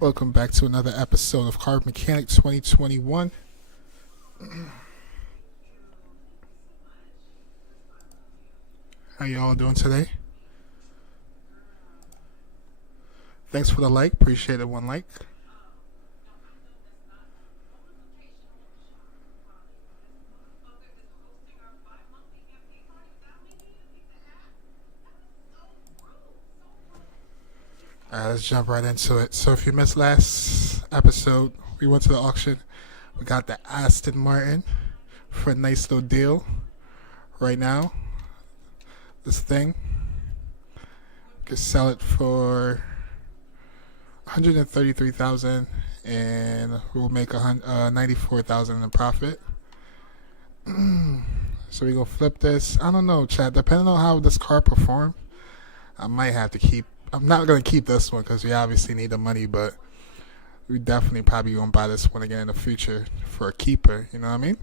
Welcome back to another episode of Car Mechanic 2021. How you all doing today? Thanks for the like. Appreciate it. One like. Let's jump right into it. So if you missed last episode, we went to the auction. We got the Aston Martin for a nice little deal right now. This thing, you can sell it for 133,000, and we'll make 94,000 in profit. So we gonna flip this. I don't know, Chad. Depending on how this car performs, I might have to keep. I'm not gonna keep this one because we obviously need the money, but we definitely probably gonna buy this one again in the future for a keeper. You know what I mean?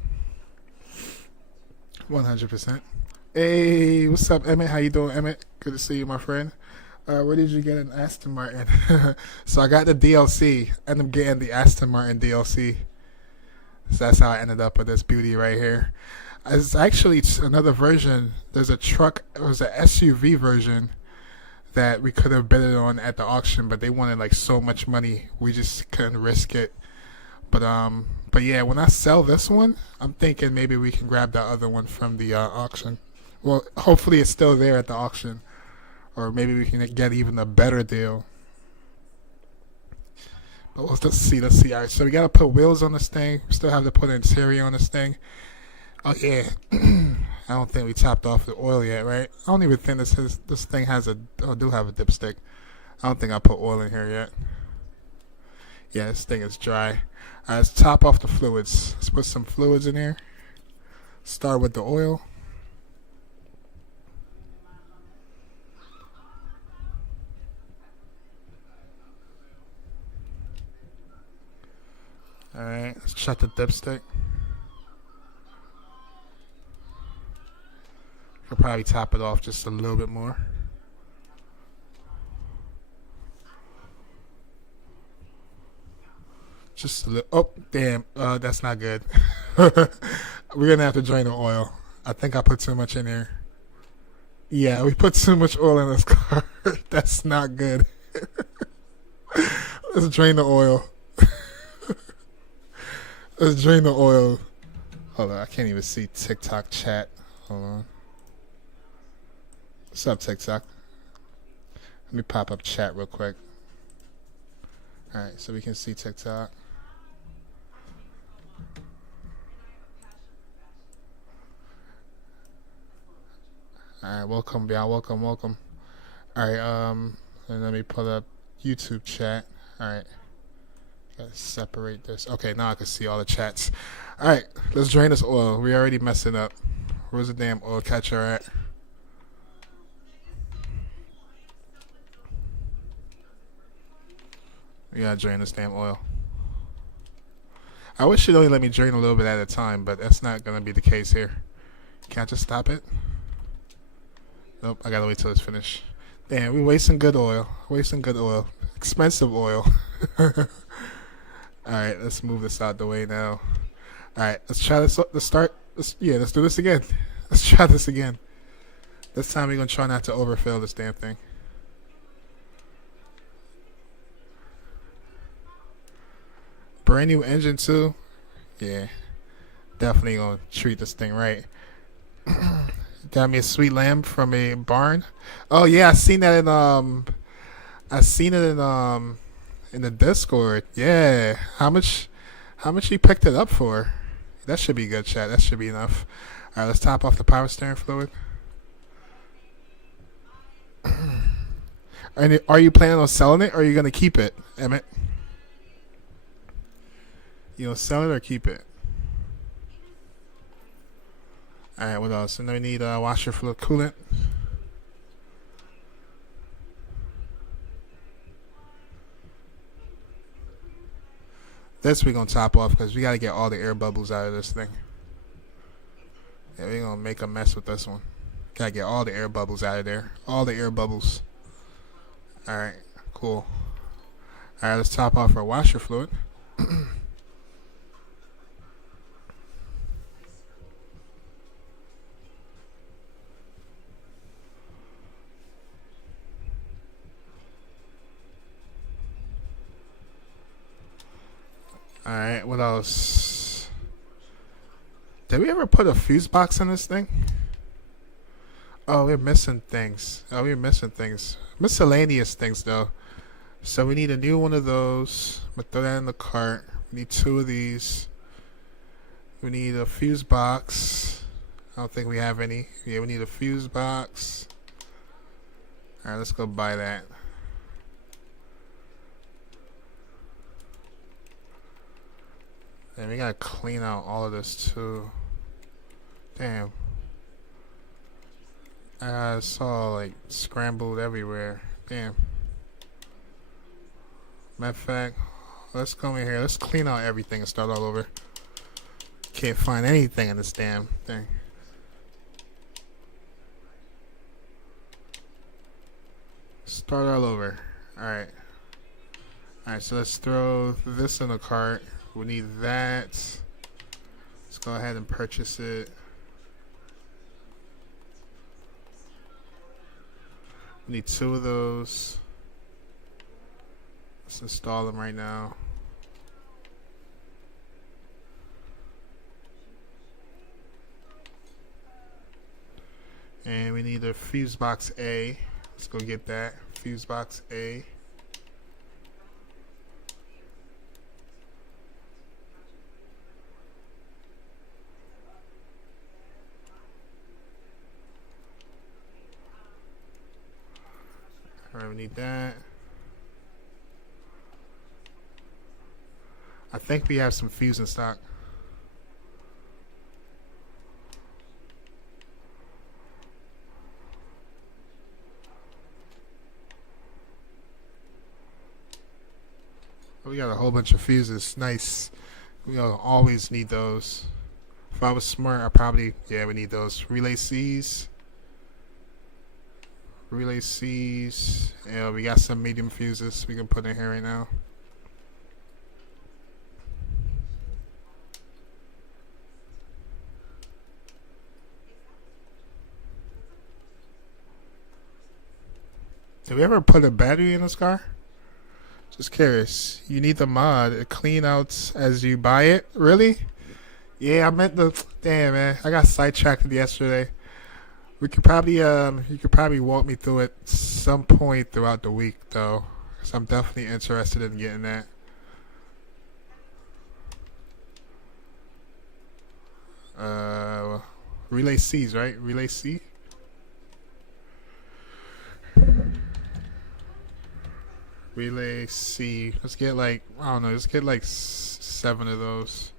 100%. Hey, what's up, Emmett? How you doing, Emmett? Good to see you, my friend. Where did you get an Aston Martin? So I got the DLC. Ended up getting the Aston Martin DLC. So that's how I ended up with this beauty right here. It's actually another version. There's a truck. It was an SUV version that we could have bid it on at the auction, but they wanted like so much money, we just couldn't risk it. But yeah, when I sell this one, I'm thinking maybe we can grab that other one from the auction. Well, hopefully it's still there at the auction, or maybe we can get even a better deal. But let's see. All right, so we gotta put wheels on this thing. We still have to put an interior on this thing. Oh yeah. I don't think we topped off the oil yet, right? I don't even think this thing has a. Oh, do have a dipstick. I don't think I put oil in here yet. Yeah, this thing is dry. Alright, let's top off the fluids. Let's put some fluids in here. Start with the oil. Alright, let's check the dipstick. Could probably top it off just a little bit more. Just a little. Oh, damn. That's not good. We're gonna have to drain the oil. I think I put too much in here. Yeah, we put too much oil in this car. That's not good. Let's drain the oil. Let's drain the oil. Hold on, I can't even see TikTok chat. Hold on. What's up, TikTok? Let me pop up chat real quick. Alright, so we can see TikTok. Alright, welcome, y'all. Welcome. Alright, and let me pull up YouTube chat. Alright. Gotta separate this. Okay, now I can see all the chats. Alright, let's drain this oil. We already messing up. Where's the damn oil catcher at? We gotta drain this damn oil. I wish it'd only let me drain a little bit at a time, but that's not gonna be the case here. Can't I just stop it? Nope, I gotta wait till it's finished. Damn, we're wasting good oil. Expensive oil. Alright, let's move this out the way now. Alright, let's try this. Let's do this again. Let's try this again. This time we're gonna try not to overfill this damn thing. Brand new engine too. Yeah, definitely gonna treat this thing right. Got me a sweet lamb from a barn. Oh yeah, I seen that in in the Discord. Yeah, how much you picked it up for? That should be good, chat. That should be enough. All right, let's top off the power steering fluid. And are you planning on selling it, or are you gonna keep it, Emmett? You know, sell it or keep it? Alright, what else? And then we need a washer fluid coolant. This we're going to top off because we got to get all the air bubbles out of this thing. Yeah, we're going to make a mess with this one. Got to get all the air bubbles out of there. All the air bubbles. Alright, cool. Alright, let's top off our washer fluid. Alright, what else? Did we ever put a fuse box in this thing? Oh, we're missing things. Miscellaneous things, though. So we need a new one of those. I'm gonna throw that in the cart. We need 2 of these. We need a fuse box. I don't think we have any. Yeah, we need a fuse box. Alright, let's go buy that. And we gotta clean out all of this too. Damn. I saw like scrambled everywhere. Damn. Matter of fact, let's go in here. Let's clean out everything and start all over. Can't find anything in this damn thing. Start all over. Alright. Alright, so let's throw this in the cart. We need that. Let's go ahead and purchase it. We need 2 of those. Let's install them right now. And we need a fuse box A. Let's go get that. Fuse box A. Alright, we need that. I think we have some fuse in stock. We got a whole bunch of fuses. Nice. We always need those. If I was smart, I probably, yeah, we need those. Relay C's. Relay C's. Yeah, we got some medium fuses we can put in here right now. Did we ever put a battery in this car? Just curious. You need the mod. It clean out as you buy it. Really? Yeah, I meant the. Damn, man. I got sidetracked yesterday. We could probably you could probably walk me through it some point throughout the week though, because I'm definitely interested in getting that. Relay C's, right? Relay C. Relay C. Let's get like, I don't know. Let's get like 7 of those.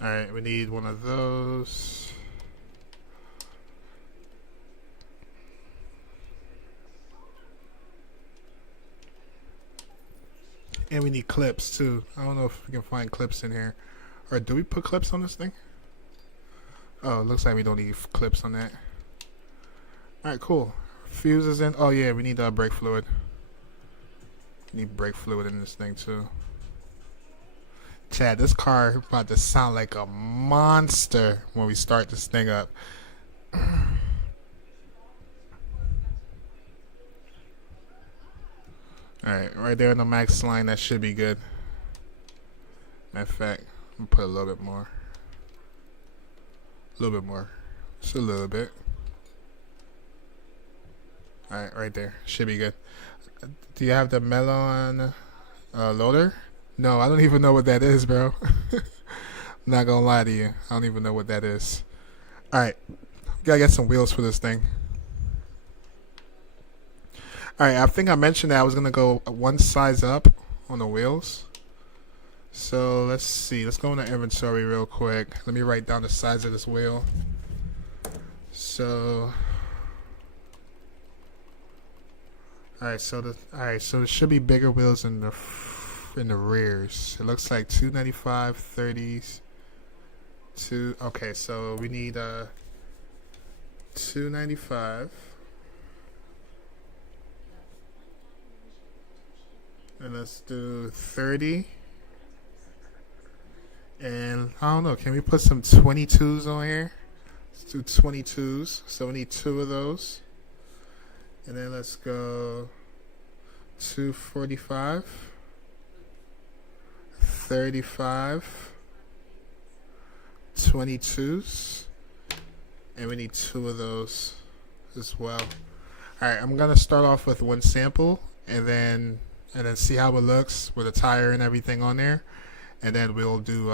Alright, we need one of those. And we need clips too. I don't know if we can find clips in here. Or do we put clips on this thing? Oh, it looks like we don't need clips on that. Alright, cool. Fuses in. Oh yeah, we need brake fluid. We need brake fluid in this thing too. Chad, this car is about to sound like a monster when we start this thing up. Alright, right there in the max line, that should be good. Matter of fact, I'm gonna put a little bit more. A little bit more. Just a little bit. Alright, right there. Should be good. Do you have the melon loader? No, I don't even know what that is, bro. Not gonna lie to you. I don't even know what that is. Alright. Gotta get some wheels for this thing. Alright, I think I mentioned that I was gonna go 1 size up on the wheels. So let's see. Let's go into inventory real quick. Let me write down the size of this wheel. So So there should be bigger wheels in the rears. It looks like 295, 30s, two. Okay, so we need 295, and let's do 30. And I don't know, can we put some 22s on here? Let's do 22s. So we need two of those. And then let's go 245, 35, 22s. And we need two of those as well. Alright, I'm gonna start off with one sample and then see how it looks with a tire and everything on there. And then we'll do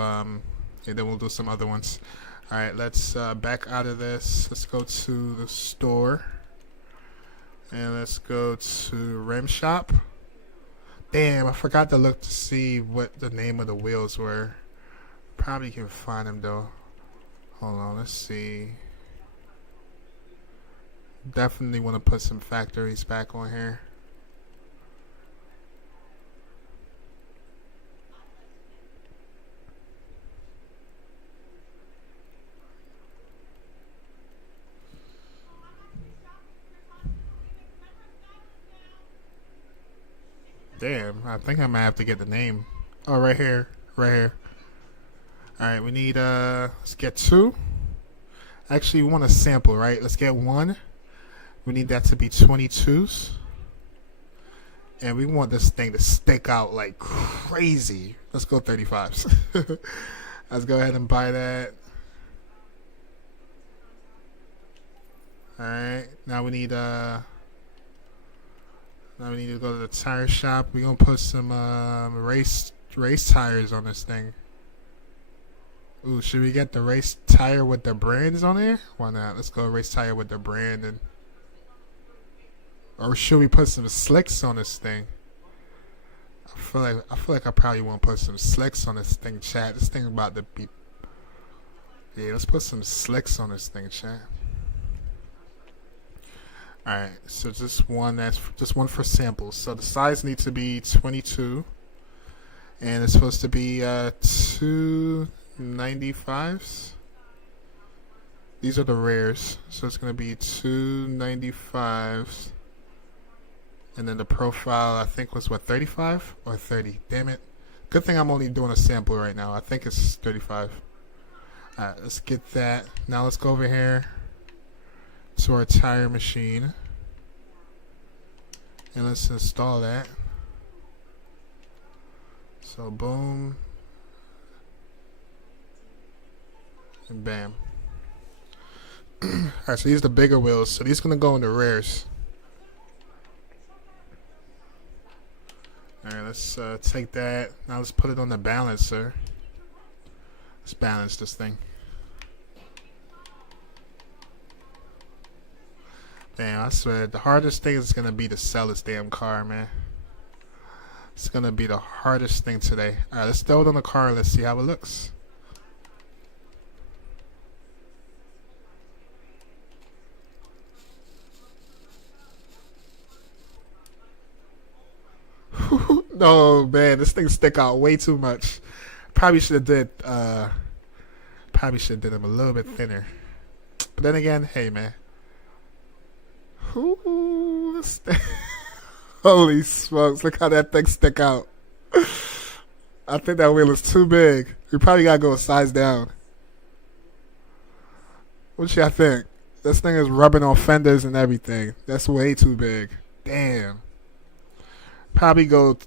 some other ones. All right, let's back out of this. Let's go to the store, and let's go to Rim Shop. Damn, I forgot to look to see what the name of the wheels were. Probably can find them though. Hold on, let's see. Definitely want to put some factories back on here. Damn, I think I might have to get the name. Oh, right here. Right here. Alright, we need, let's get two. Actually, we want a sample, right? Let's get one. We need that to be 22s. And we want this thing to stick out like crazy. Let's go 35s. Let's go ahead and buy that. Alright, now we need, now we need to go to the tire shop. We're gonna put some race tires on this thing. Ooh, should we get the race tire with the brands on there? Why not? Let's go race tire with the brand, and or should we put some slicks on this thing? I feel like I probably want to put some slicks on this thing, chat. This thing about to be. Yeah, let's put some slicks on this thing, chat. Alright, so just one for samples. So the size needs to be 22, and it's supposed to be 295s. These are the rares, so it's gonna be 295s, and then the profile I think was what, 35 or 30? Damn it! Good thing I'm only doing a sample right now. I think it's 35. Alright, let's get that. Now let's go over here to our tire machine, and let's install that. So boom, and bam. Alright, so these are the bigger wheels, so these are gonna go in the rears. Alright, let's take that. Now let's put it on the balancer. Let's balance this thing. Damn, I swear, the hardest thing is gonna be to sell this damn car, man. It's gonna be the hardest thing today. Alright, let's throw it on the car. Let's see how it looks. No, man, this thing stick out way too much. Probably should have did them a little bit thinner. But then again, hey, man. Ooh, holy smokes, look how that thing stick out. I think that wheel is too big. We probably gotta go a size down. What y'all think? This thing is rubbing on fenders and everything. That's way too big. Damn. Probably go,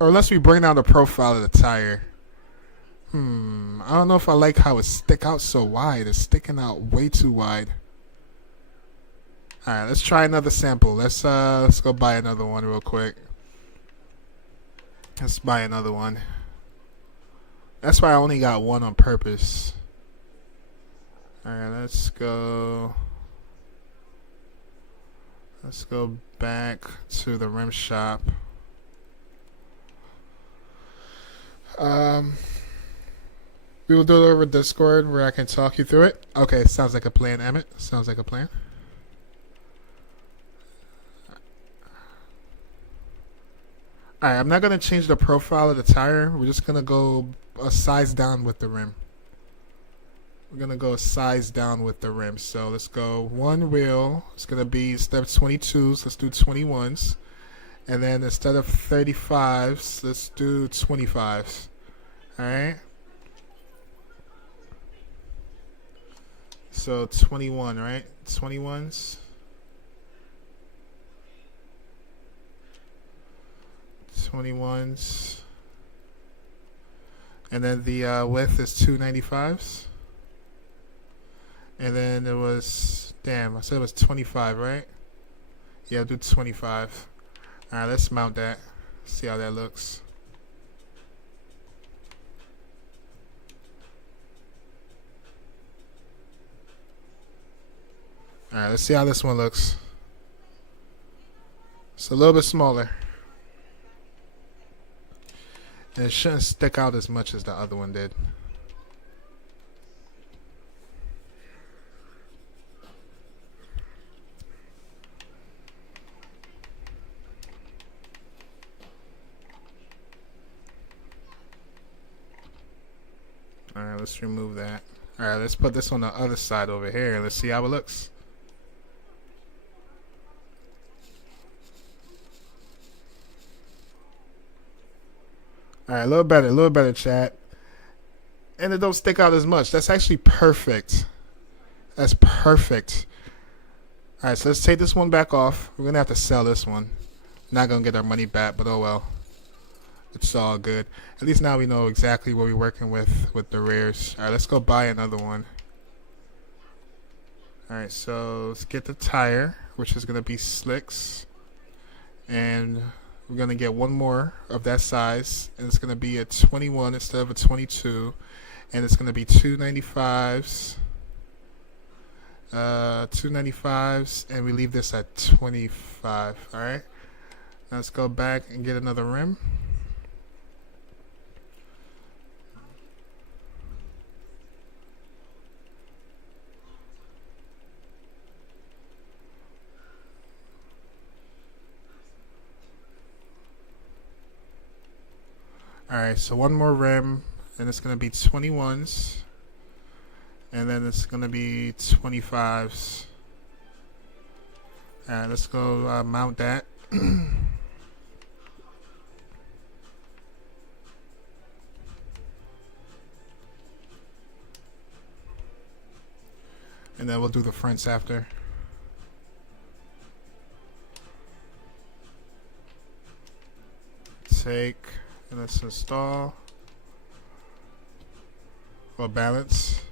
or unless we bring down the profile of the tire. I don't know if I like how it stick out so wide. It's sticking out way too wide. Alright, let's try another sample. Let's go buy another one real quick. Let's buy another one. That's why I only got one on purpose. Alright, let's go back to the rim shop. We will do it over Discord where I can talk you through it. Okay, sounds like a plan, Emmett. Sounds like a plan. Alright, I'm not gonna change the profile of the tire. We're just gonna go a size down with the rim. We're gonna go a size down with the rim. So let's go one wheel. It's gonna be instead of 22s, let's do 21s. And then instead of 35s, let's do 25s. Alright. So 21, right? 21s. 21s. And then the width is 295s. And then it was, damn, I said it was 25, right? Yeah, I'll do 25. Alright, let's mount that. See how that looks. Alright, let's see how this one looks. It's a little bit smaller. And it shouldn't stick out as much as the other one did. Alright, let's remove that. Alright, let's put this on the other side over here and let's see how it looks. Alright, a little better, chat. And it don't stick out as much. That's actually perfect. That's perfect. Alright, so let's take this one back off. We're gonna have to sell this one. Not gonna get our money back, but oh well. It's all good. At least now we know exactly what we're working with the rears. Alright, let's go buy another one. Alright, so let's get the tire, which is gonna be slicks. And we're going to get one more of that size, and it's going to be a 21 instead of a 22, and it's going to be 295s, 295s, and we leave this at 25. All right, now let's go back and get another rim. Alright, so one more rim, and it's going to be 21s, and then it's going to be 25s. Alright, let's go mount that. And then we'll do the fronts after. Take... and let's install or balance.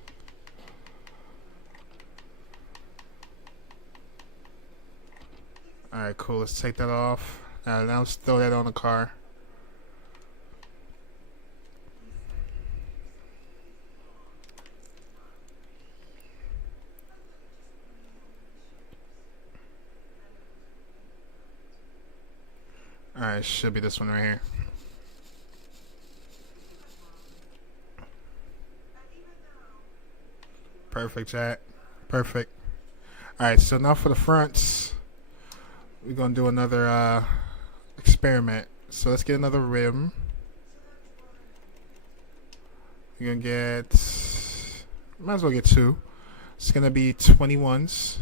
Alright, cool. Let's take that off. Now let's throw that on the car. Alright, should be this one right here. Perfect, chat. Perfect. Alright, so now for the fronts, we're going to do another experiment. So let's get another rim. We're going to get, might as well get two. It's going to be 21s.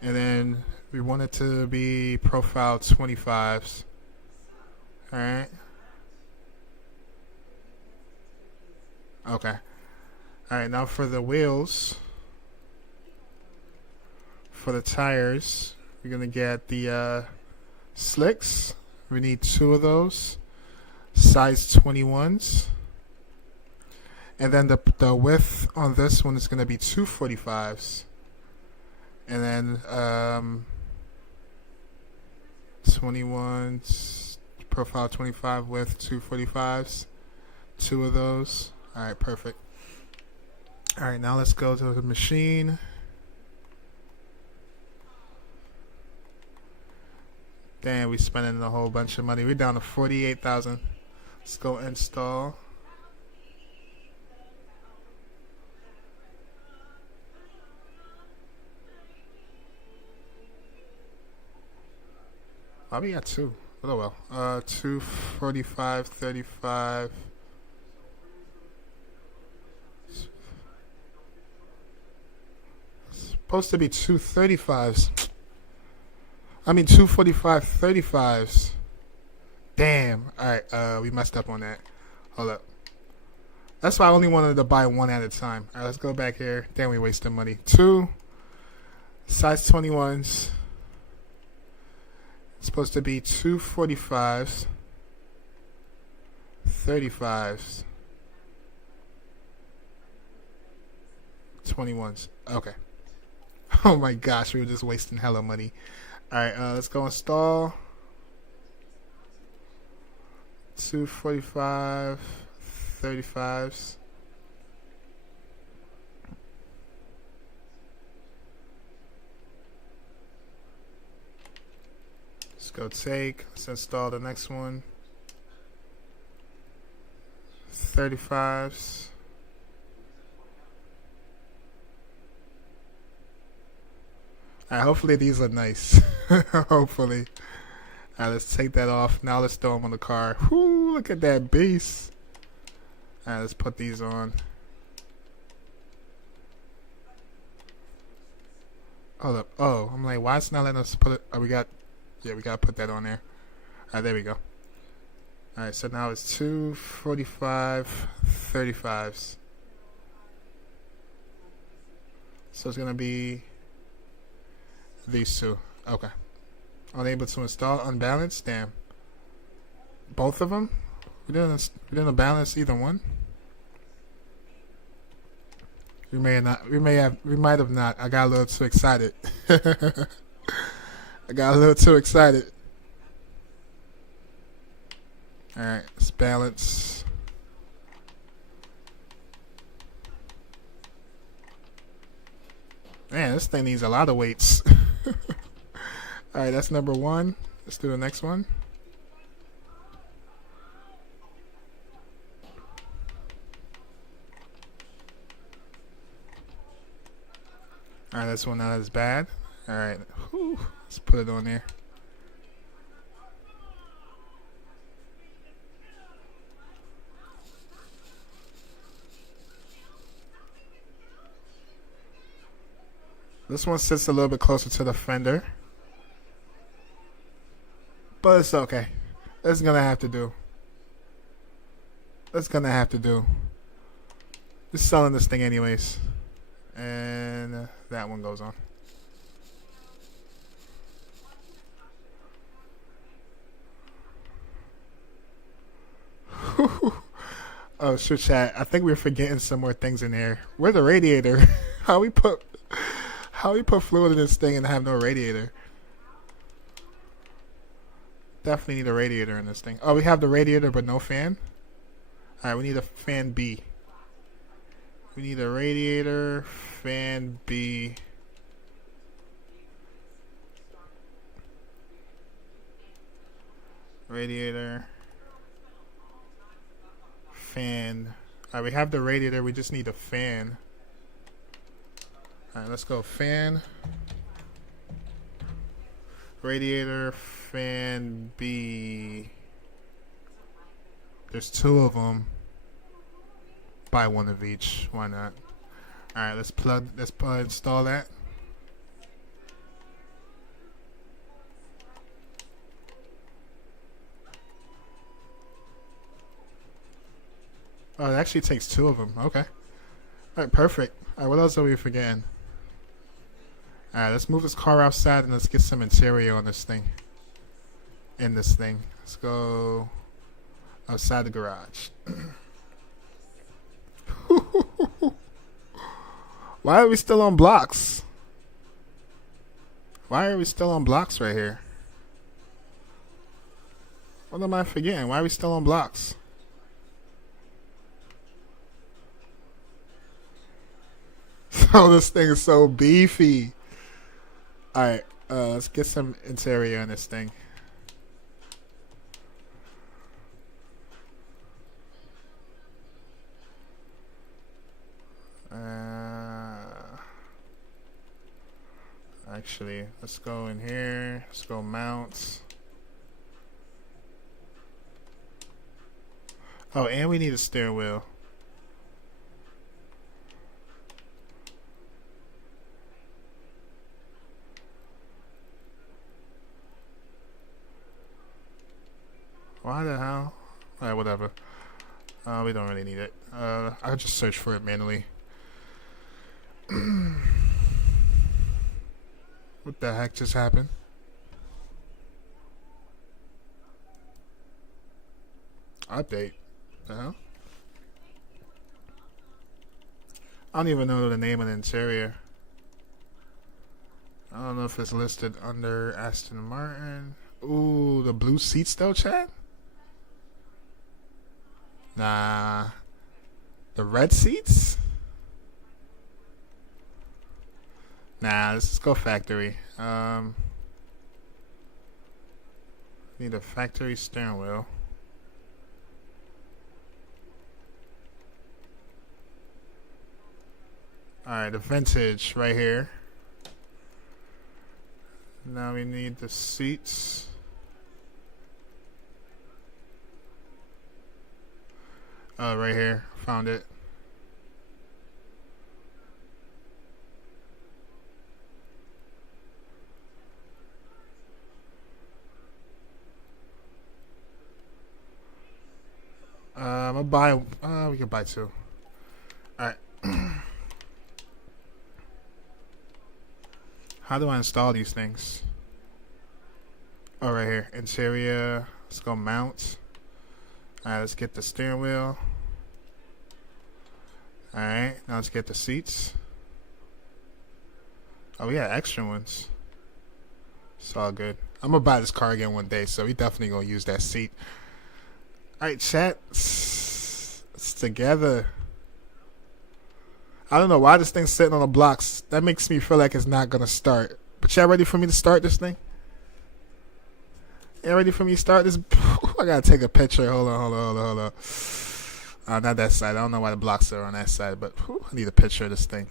And then we want it to be profile 25s. Alright. Okay. Alright, now for the wheels, for the tires, we're going to get the slicks. We need two of those, size 21s. And then the width on this one is going to be 245s. And then 21s, profile 25 width, 245s. Two of those. Alright, perfect. Alright, now let's go to the machine. Damn, we spending a whole bunch of money. We're down to 48,000. Let's go install. Why we got two? But oh well. 245, 35. Supposed to be 235s. I mean 245, 35s. Damn. Alright, we messed up on that. Hold up. That's why I only wanted to buy one at a time. Alright, let's go back here. Damn, we wasted money. Two size 21s. It's supposed to be 245s, 35s, 21s. Okay. Oh my gosh, we were just wasting hella money. Alright, let's go install. 245, 35s. Let's go take. Let's install the next one. 35s. Alright, hopefully these are nice. Hopefully. Alright, let's take that off. Now let's throw them on the car. Whoo, look at that base. Alright, let's put these on. Hold up. Oh, I'm like, why it's not letting us put it? Oh, we gotta put that on there. Alright, there we go. Alright, so now it's 245, 35s. So it's gonna be these two. Okay. Unable to install, unbalanced. Damn. Both of them? We didn't balance either one. We may not. We might have not. I got a little too excited. I got a little too excited. All right, let's balance. Man, this thing needs a lot of weights. All right, that's number one. Let's do the next one. All right, this one not as bad. All right, whew, let's put it on there. This one sits a little bit closer to the fender. But it's okay. It's gonna have to do. It's gonna have to do. Just selling this thing anyways. And that one goes on. Oh shoot, chat. I think we're forgetting some more things in here. Where's the radiator? How we put fluid in this thing and have no radiator? Definitely need a radiator in this thing. Oh, we have the radiator but no fan? Alright, we need a fan B. We need a radiator, fan B. Radiator. Fan. Alright, we have the radiator, we just need a fan. Alright, let's go fan. Radiator, fan B. There's two of them. Buy one of each. Why not? Alright, let's install that. Oh, it actually takes two of them. Okay. Alright, perfect. Alright, what else are we forgetting? Alright, let's move this car outside and let's get some interior on this thing. In this thing. Let's go outside the garage. Why are we still on blocks? Why are we still on blocks right here? What am I forgetting? Why are we still on blocks? Oh, this thing is so beefy. Alright, let's get some interior on this thing. Actually, let's go in here. Let's go mounts. Oh, and we need a steering wheel. Why the hell? Alright, whatever. We don't really need it. I'll just search for it manually. What the heck just happened? Update. The hell? I don't even know the name of the interior. I don't know if it's listed under Aston Martin. Ooh, the blue seats though, Chad? Nah. The red seats? Nah, let's just go factory. Need a factory steering wheel. Alright, the vintage right here. Now we need the seats. Oh, right here. Found it. I'll buy. We can buy two. Alright. How do I install these things? Oh, right here. Interior. Let's go mount. Alright, let's get the steering wheel. Alright, now let's get the seats. Oh, we got extra ones. It's all good. I'm gonna buy this car again one day, so we definitely gonna use that seat. Alright, chat. It's together. I don't know why this thing's sitting on the blocks. That makes me feel like it's not gonna start. But y'all ready for me to start this thing? Y'all ready for me to start this? I gotta take a picture. Hold on. Not that side. I don't know why the blocks are on that side, but I need a picture of this thing.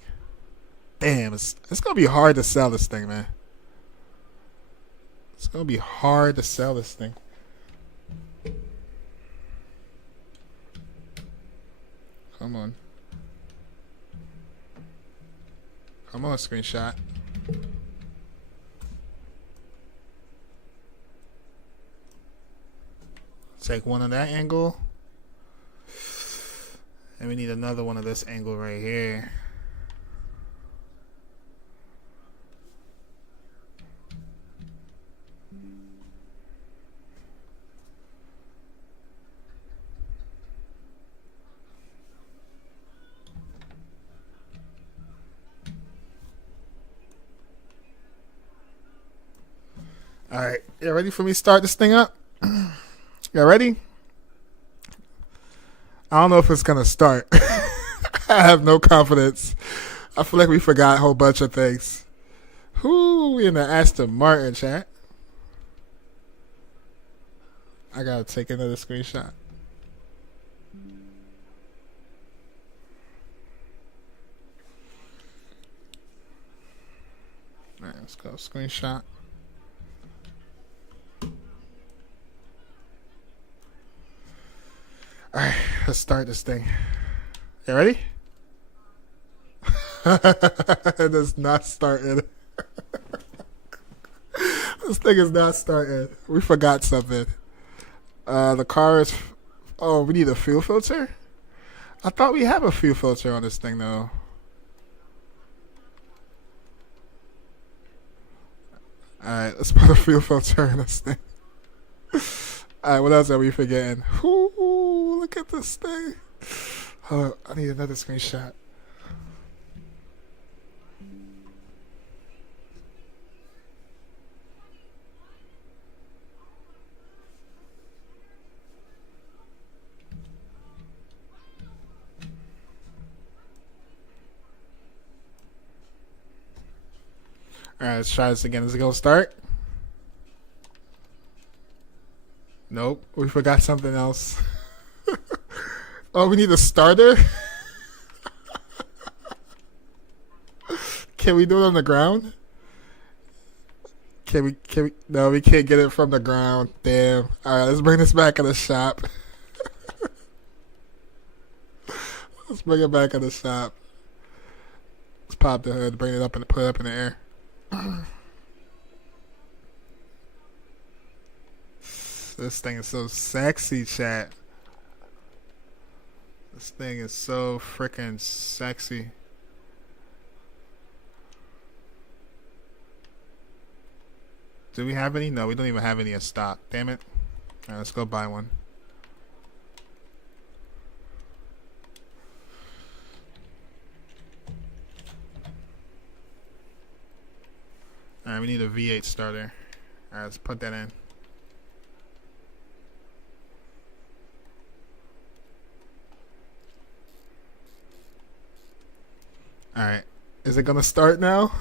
Damn, it's gonna be hard to sell this thing, man. It's gonna be hard to sell this thing. Come on. Come on, screenshot. Take one of that angle. And we need another one of this angle right here. Alright, you ready for me to start this thing up? You ready? I don't know if it's gonna start. I have no confidence. I feel like we forgot a whole bunch of things. Whoo, we in the Aston Martin, chat. I gotta take another screenshot. Alright, let's go. Screenshot. Alright, let's start this thing. You ready? It is not starting. This thing is not starting. We forgot something. The car is... Oh, we need a fuel filter? I thought we have a fuel filter on this thing, though. Alright, let's put a fuel filter in this thing. Alright, what else are we forgetting? Ooh, look at this thing. Hold on, I need another screenshot. Alright, let's try this again. Is it gonna start? Nope, we forgot something else. Oh, we need a starter? Can we do it on the ground? Can we, no, we can't get it from the ground. Damn. Alright, let's bring this back in the shop. Let's bring it back in the shop. Let's pop the hood, bring it up and put it up in the air. This thing is so sexy, chat. This thing is so freaking sexy. Do we have any? No, we don't even have any in stock. Damn it. Alright, let's go buy one. Alright, we need a V8 starter. Alright, let's put that in. Alright. Is it gonna start now?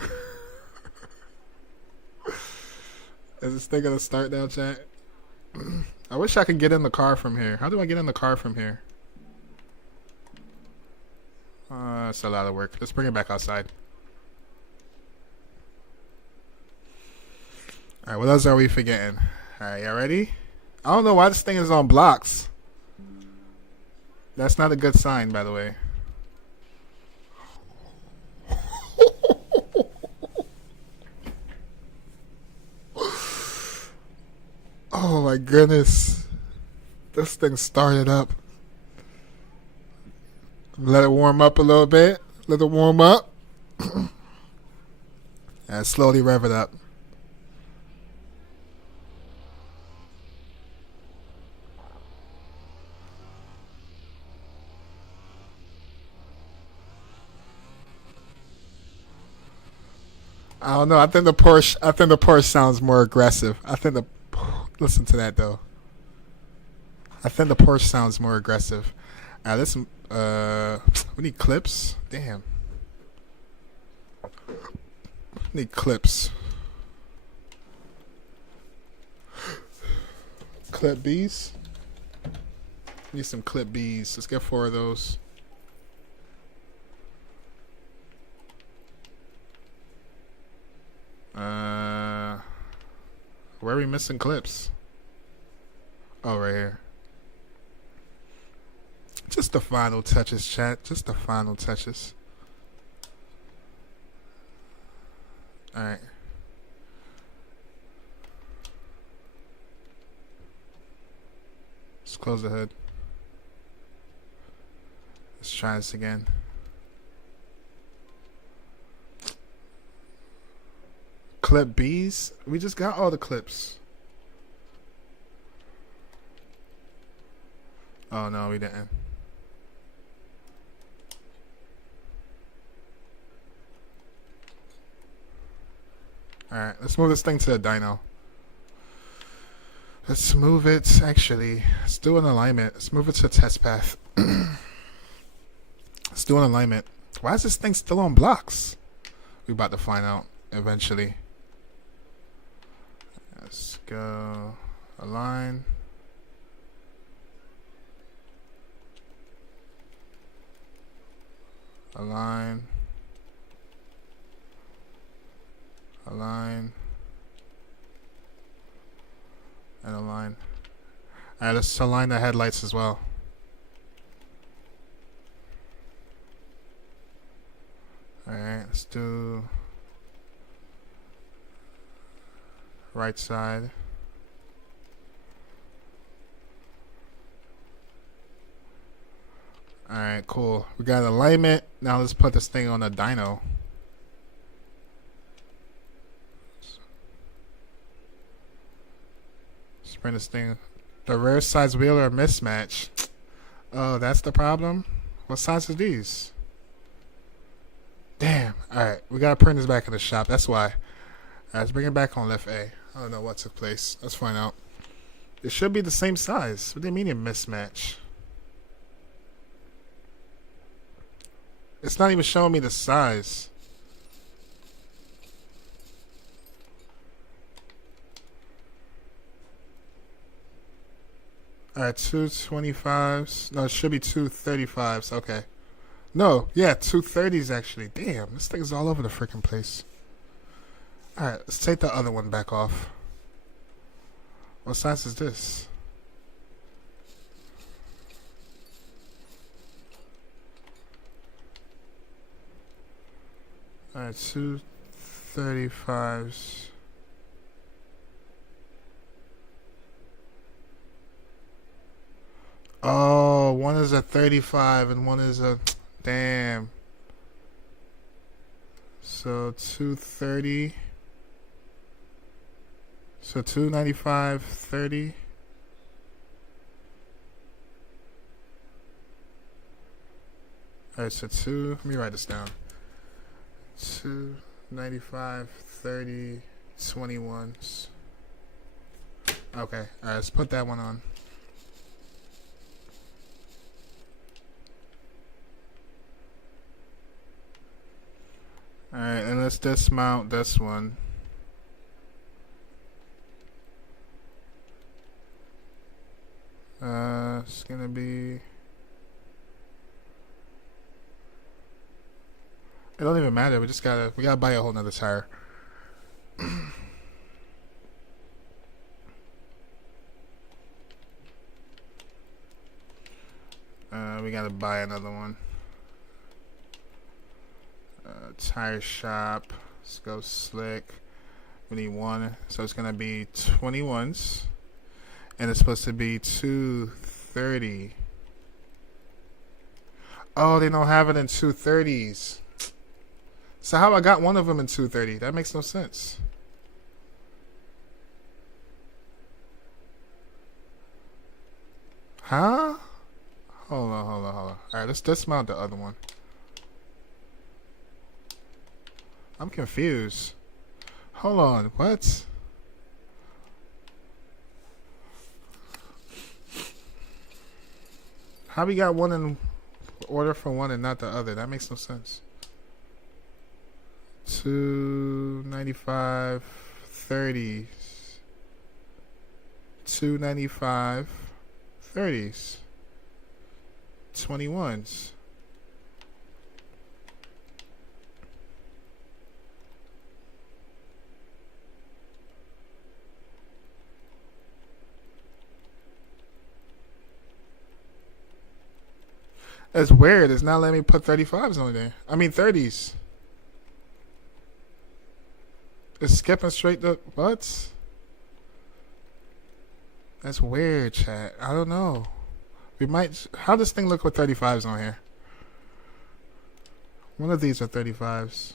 Is this thing gonna start now, chat? I wish I could get in the car from here. How do I get in the car from here? It's a lot of work. Let's bring it back outside. Alright, what else are we forgetting? Alright, y'all ready? I don't know why this thing is on blocks. That's not a good sign, by the way. Oh my goodness. This thing started up. Let it warm up a little bit. Let it warm up. And slowly rev it up. I don't know. I think the Porsche sounds more aggressive. Listen to that though. I think the Porsche sounds more aggressive. Listen, we need clips. Damn. Need clips. Clip B's. Need some clip B's. Let's get 4 of those. Where are we missing clips? Oh, right here. Just the final touches, chat. Just the final touches. Alright. Let's close the hood. Let's try this again. Clip B's? We just got all the clips. Oh no, we didn't. Alright, let's move this thing to the dyno. Let's move it, actually. Let's do an alignment. Let's move it to a test path. Let's do an alignment. Why is this thing still on blocks? We're about to find out eventually. Let's go align. Align. Align. And align. Alright, let's align the headlights as well. Alright, let's do right side. Alright, cool. We got alignment. Now let's put this thing on the dyno. Let's bring this thing. The rear side's wheel are mismatch. Oh, that's the problem? What size are these? Damn. Alright, we gotta print this back in the shop. That's why. Alright, let's bring it back on left A. I don't know what took place. Let's find out. It should be the same size. What do you mean a mismatch? It's not even showing me the size. Alright, 225s. No, it should be 235s. Okay. No, yeah, 230s actually. Damn, this thing's all over the freaking place. Alright, let's take the other one back off. What size is this? Alright, 235s. Oh, one is a 35 and one is a... Damn. So 230. So 295, 30. Alright, so let me write this down. 295, 30, 21s. Okay, alright, let's put that one on. Alright, and let's dismount this one. It's gonna be... It don't even matter, we gotta buy a whole nother tire. We gotta buy another one. Tire shop. Let's go slick. We need one. So it's gonna be 21s. And it's supposed to be 230. Oh, they don't have it in 230s. So how I got one of them in 230? That makes no sense. Huh? Hold on. Alright, let's dismount the other one. I'm confused. Hold on, what? How we got one in order for one and not the other? That makes no sense. 295 30s. 295 30s. 21s. That's weird. It's not letting me put 35s on there. I mean 30s. It's skipping straight to what? That's weird, chat. I don't know. We might. How does this thing look with 35s on here? One of these are 35s.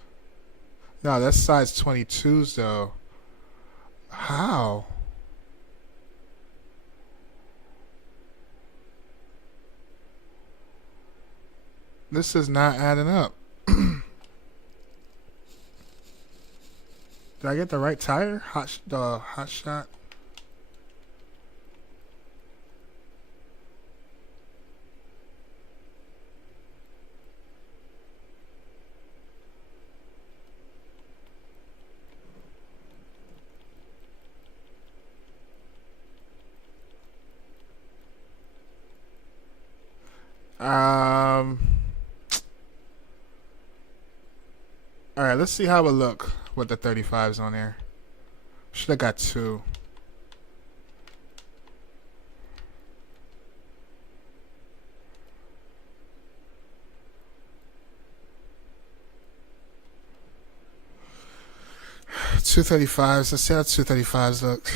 No, that's size 22s though. How? This is not adding up. Did I get the right tire? The hot shot. All right, let's see how it look with the 35s on there. Should have got two. Two 35s. Let's see how 235s look.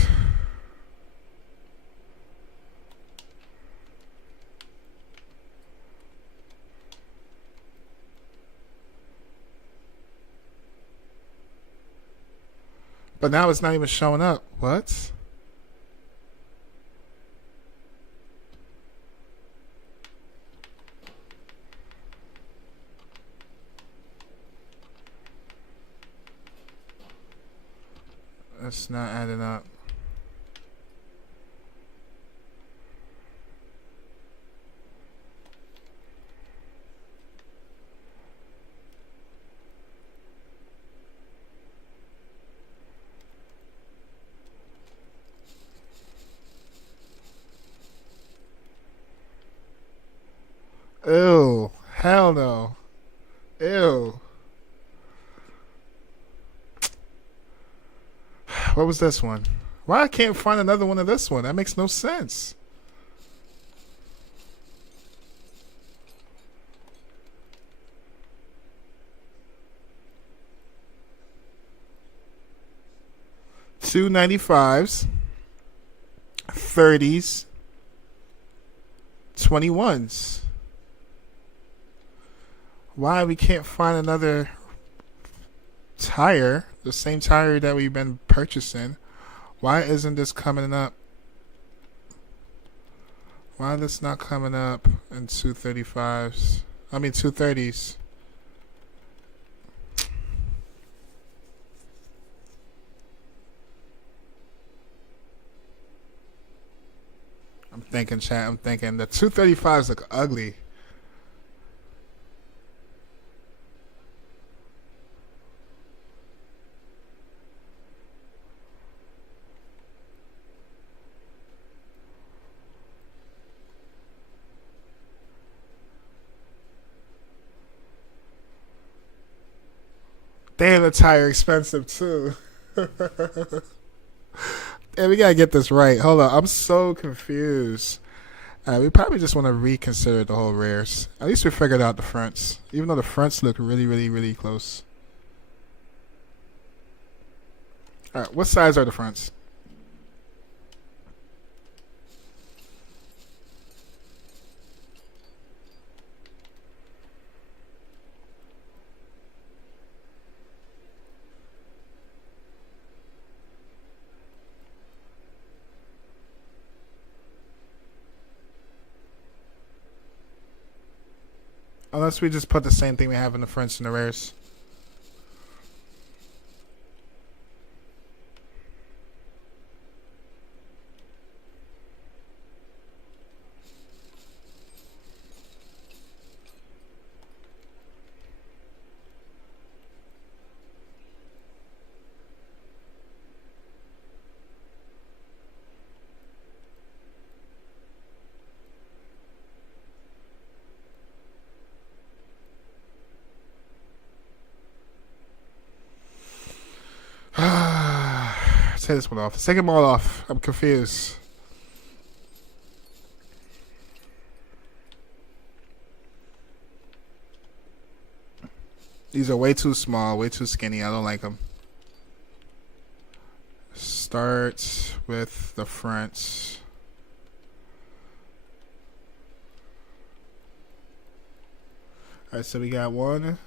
But now it's not even showing up. What? That's not adding up. Ew. Hell no. Ew. What was this one? Why I can't find another one of this one? That makes no sense. 295s, 30s, 21s. Why we can't find another tire, the same tire that we've been purchasing? Why isn't this coming up? Why is this not coming up in 235s? I mean 230s. I'm thinking, chat. I'm thinking the 235s look ugly. Damn, the tire expensive too. Hey, we gotta get this right. Hold on, I'm so confused. We probably just want to reconsider the whole rears. At least we figured out the fronts, even though the fronts look really, really, really close. All right, what size are the fronts? Unless we just put the same thing we have in the fronts and the rears. Take this one off. Take them all off. I'm confused. These are way too small, way too skinny. I don't like them. Start with the fronts. Alright, so we got one.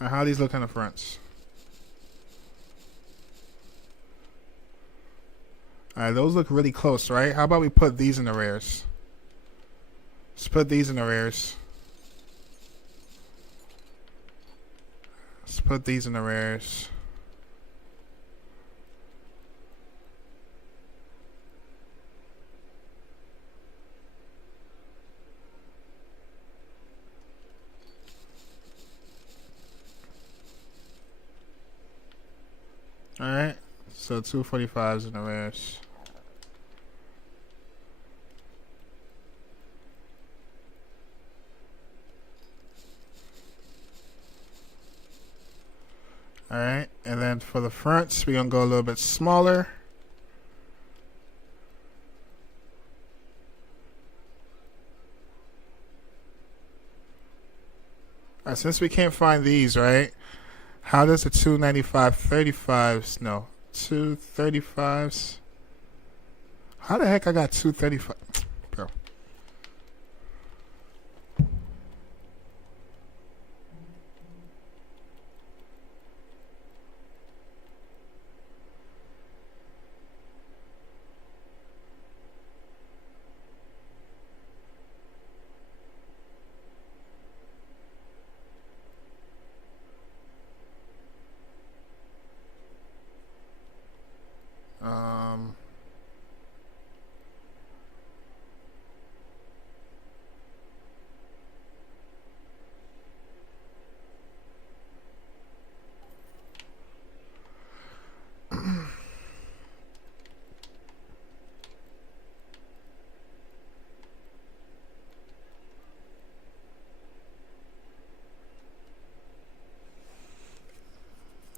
Alright, how do these look on the fronts? Alright, those look really close, right? How about we put these in the rears? Let's put these in the rears. Let's put these in the rears. Alright, so 245s in the rears. Alright, and then for the fronts, we're going to go a little bit smaller. Alright, since we can't find these, right? How does the 295 35s? No, 235s. How the heck I got 235? Bro.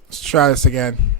Let's try this again.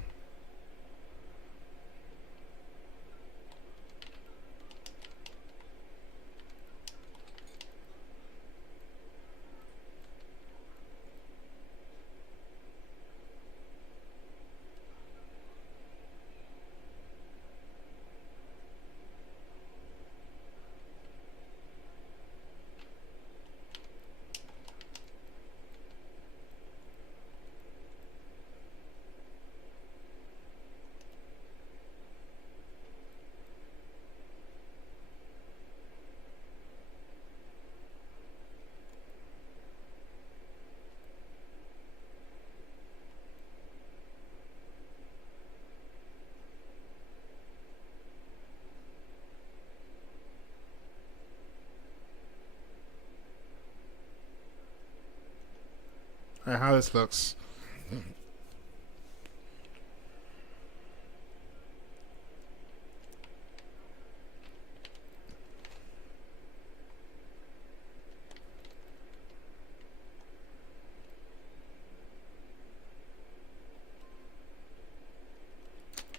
Alright, how this looks.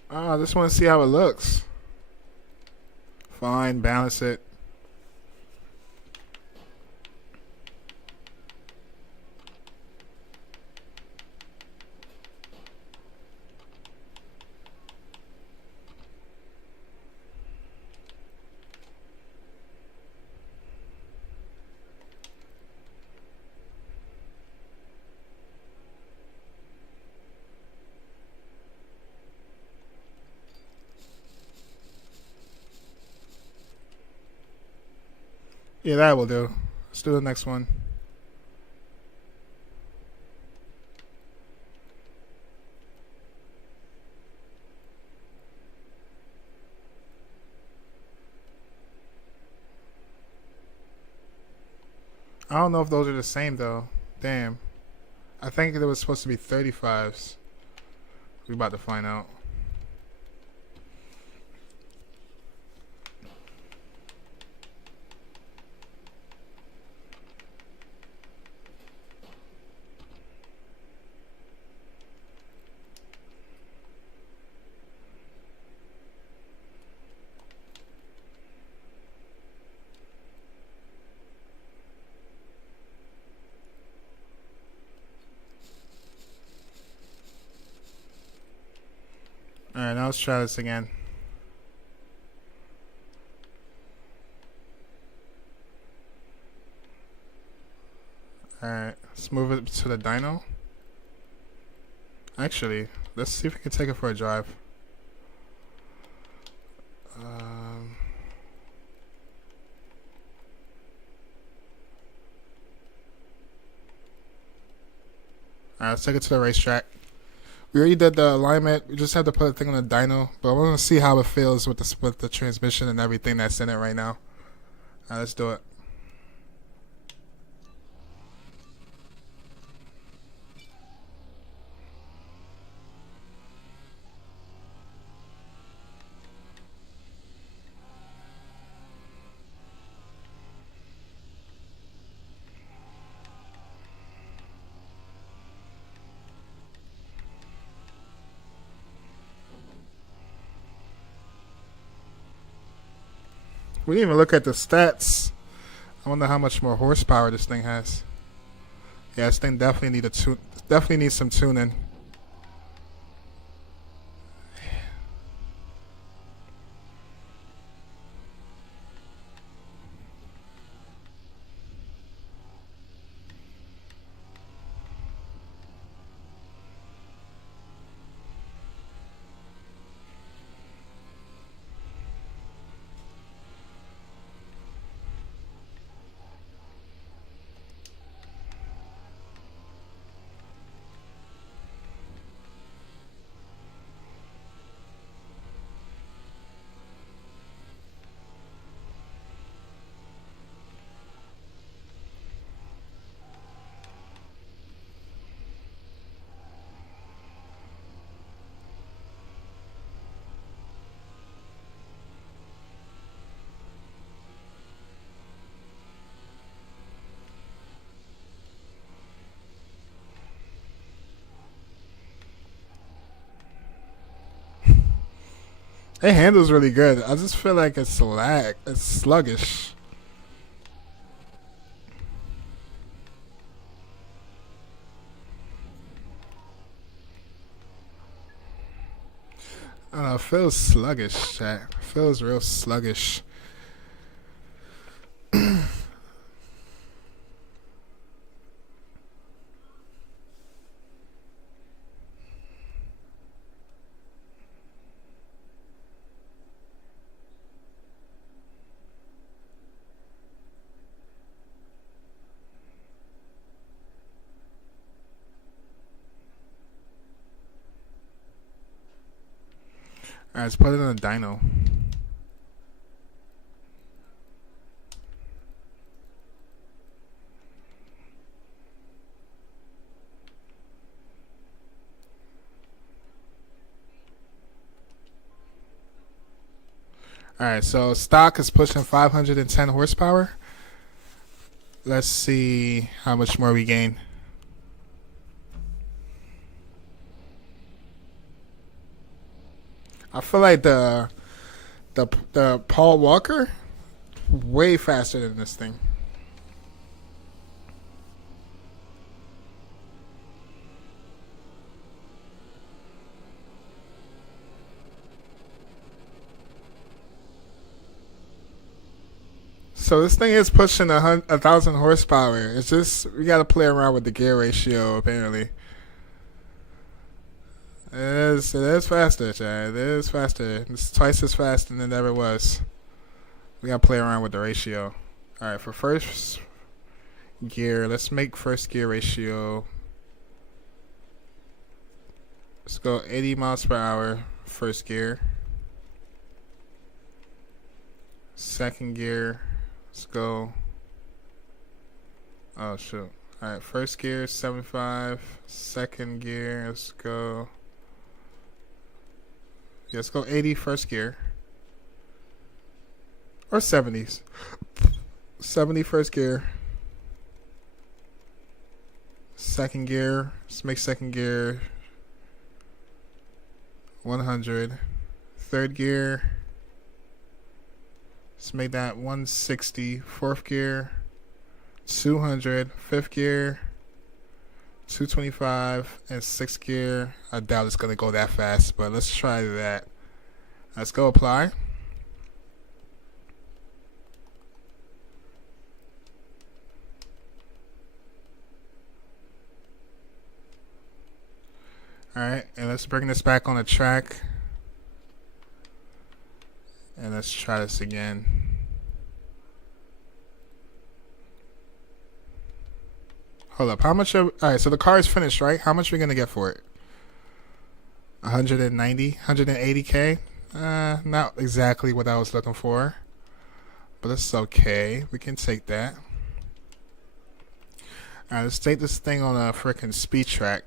I just want to see how it looks. Fine, balance it. Yeah, that will do. Let's do the next one. I don't know if those are the same though. Damn. I think there was supposed to be 35s. We about to find out. Alright, now let's try this again. Alright, let's move it to the dyno. Actually, let's see if we can take it for a drive. Alright, let's take it to the racetrack. We already did the alignment. We just have to put a thing on the dyno, but I want to see how it feels with the transmission and everything that's in it right now. Alright, let's do it. We didn't even look at the stats. I wonder how much more horsepower this thing has. Yeah, this thing definitely needs some tuning. It handles really good. I just feel like it's sluggish. I don't know, it feels sluggish, chat. It feels real sluggish. Alright, let's put it in a dyno. All right, so stock is pushing 510 horsepower. Let's see how much more we gain. I feel like the Paul Walker way faster than this thing. So this thing is pushing 1,000 horsepower. It's just we gotta play around with the gear ratio apparently. It is faster, Chad. It is faster. It's twice as fast than it ever was. We gotta play around with the ratio. Alright, for first gear, let's make first gear ratio. Let's go 80 miles per hour, first gear. Second gear, let's go. Oh, shoot. Alright, first gear, 75. Second gear, let's go. Yeah, let's go 80 first gear. Or 70s. 70 first gear. Second gear, let's make second gear 100. Third gear, let's make that 160. Fourth gear, 200. Fifth gear, 225. And sixth gear, I doubt it's gonna go that fast, but let's try that. Let's go apply. Alright, and let's bring this back on the track. And let's try this again. Hold up, how much alright, so the car is finished, right? How much are we gonna get for it? 190, 180k? Not exactly what I was looking for. But it's okay. We can take that. Alright, let's take this thing on a freaking speed track.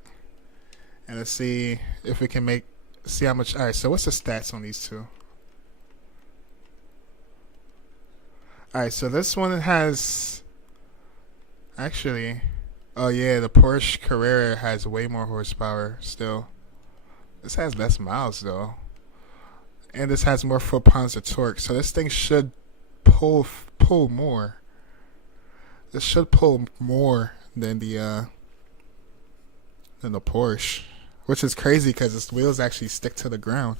And let's see if we can see how much. Alright, so what's the stats on these two? Alright, so this one has. Actually. Oh yeah, the Porsche Carrera has way more horsepower still. This has less miles though. And this has more foot-pounds of torque. So this thing should pull more. This should pull more than the Porsche. Which is crazy because its wheels actually stick to the ground.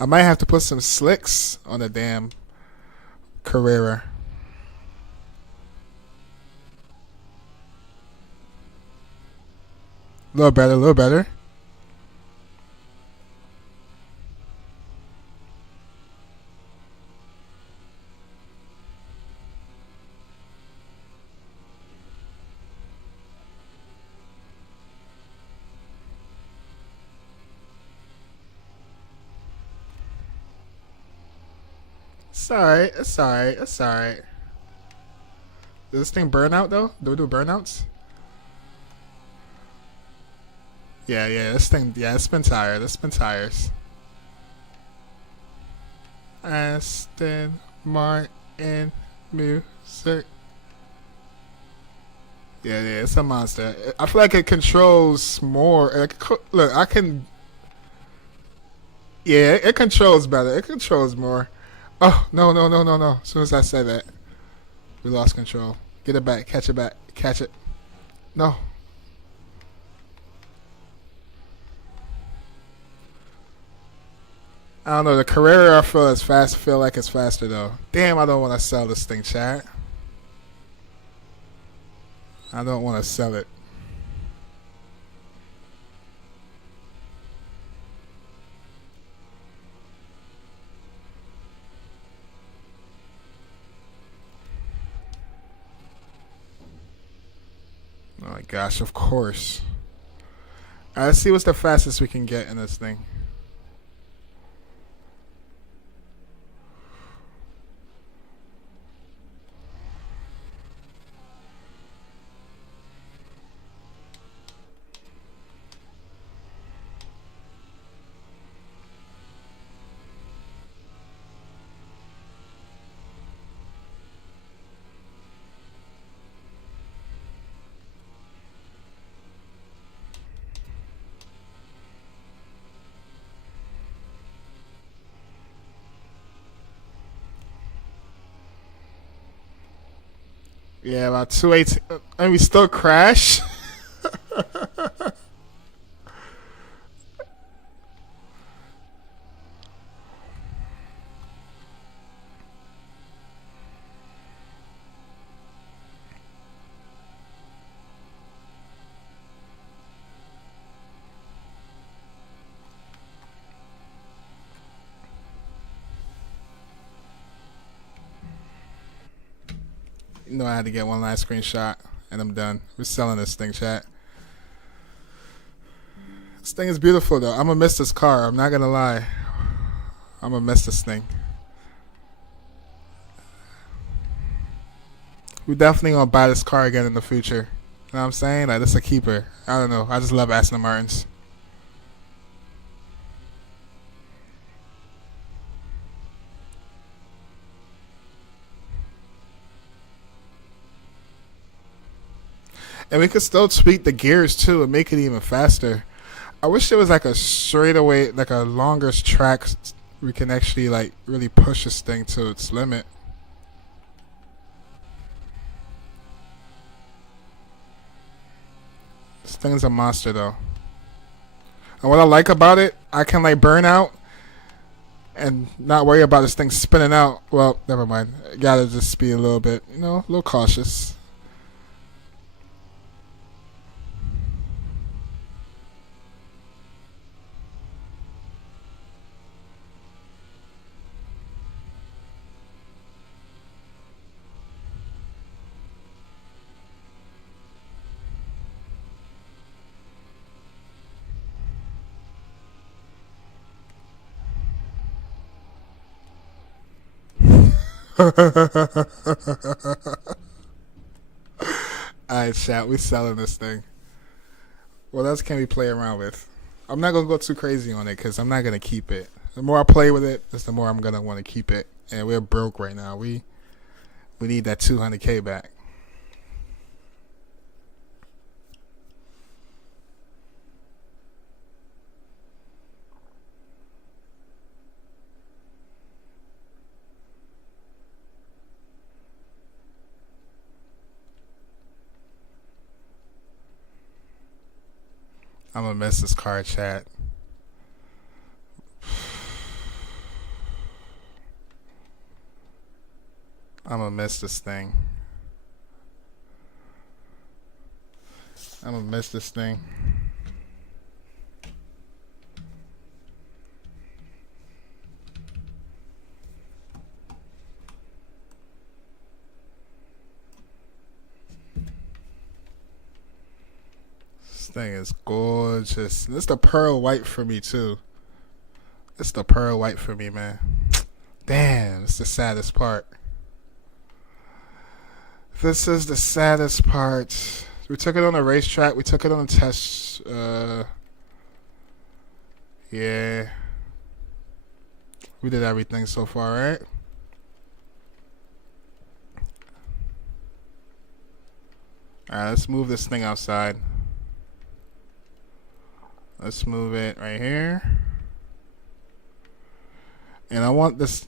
I might have to put some slicks on the damn Carrera. A little better, a little better. It's alright, it's alright, it's alright. Does this thing burn out though? Do we do burnouts? Yeah, this thing, yeah, it's been tired. It's been tires. Aston Martin music. Yeah, it's a monster. I feel like it controls more. Look, I can. Yeah, it controls better. It controls more. Oh, no. As soon as I said that, we lost control. Get it back. Catch it back. Catch it. No. I don't know. The Carrera I feel like it's faster though. Damn, I don't want to sell this thing, chat. I don't want to sell it. Oh my gosh, of course. Alright, let's see what's the fastest we can get in this thing. Yeah, about 218, and we still crash. You know, I had to get one last screenshot, and I'm done. We're selling this thing, chat. This thing is beautiful, though. I'm gonna miss this car. I'm not gonna lie. I'm gonna miss this thing. We definitely gonna buy this car again in the future. You know what I'm saying? Like, this is a keeper. I don't know. I just love Aston Martins. And we could still tweak the gears too and make it even faster. I wish there was like a straightaway, like a longer track. We can actually like really push this thing to its limit. This thing's a monster though. And what I like about it, I can like burn out and not worry about this thing spinning out. Well, never mind. Gotta just be a little bit, a little cautious. Alright, chat, we selling this thing. What else can we play around with? I'm not gonna go too crazy on it because I'm not gonna keep it. The more I play with it, the more I'm gonna want to keep it. And we're broke right now. We need that 200K back. I'm gonna miss this car, chat. I'm gonna miss this thing. I'm gonna miss this thing. This thing is gorgeous. This is the pearl white for me too. This is the pearl white for me, man. Damn, it's the saddest part. This is the saddest part. We took it on a racetrack. We took it on a test. Yeah. We did everything so far, right? Alright, let's move this thing outside. Let's move it right here. And I want this...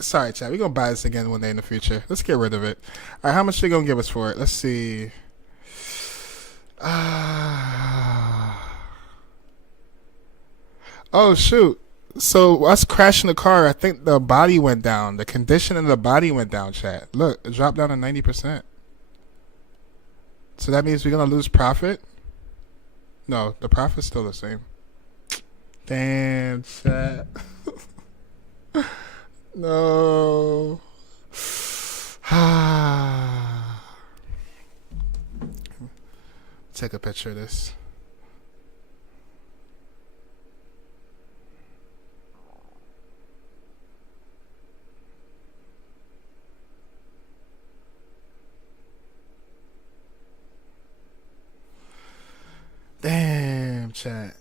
sorry, chat. We're going to buy this again one day in the future. Let's get rid of it. Alright, how much are they going to give us for it? Let's see. Oh, shoot. So, us crashing the car, I think the body went down. The condition of the body went down, chat. Look, it dropped down to 90%. So that means we're going to lose profit? No, the profit's still the same. Damn, chat. No. Take a picture of this. Damn, chat.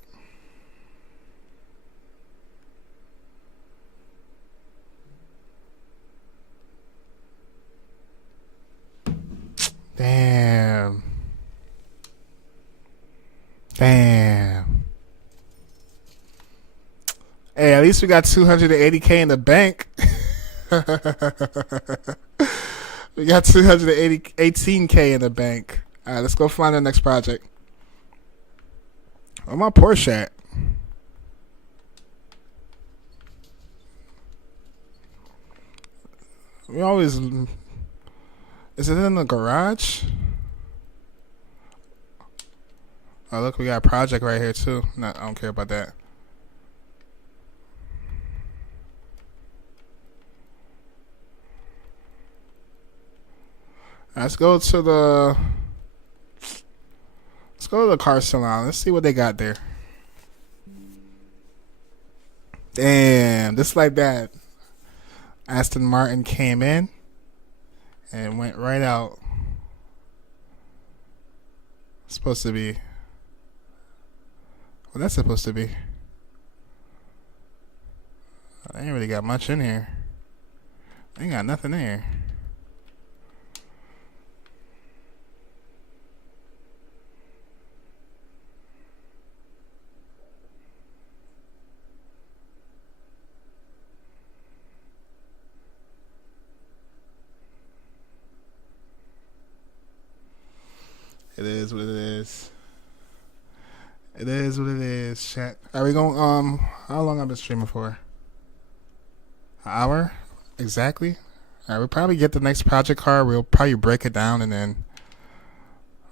Damn. Damn. Hey, at least we got 280K in the bank. We got 218K in the bank. All right, let's go find the next project. Where my Porsche at? We always... Is it in the garage? Oh, look, we got a project right here, too. No, I don't care about that. Let's go to the car salon. Let's see what they got there. Damn, just like that. Aston Martin came in and went right out. It's supposed to be. What that's supposed to be. I ain't really got much in here. I ain't got nothing in here. It is what it is. It is what it is, chat. Are we going, how long I've been streaming for? An hour? Exactly? Alright, we'll probably get the next project card. We'll probably break it down and then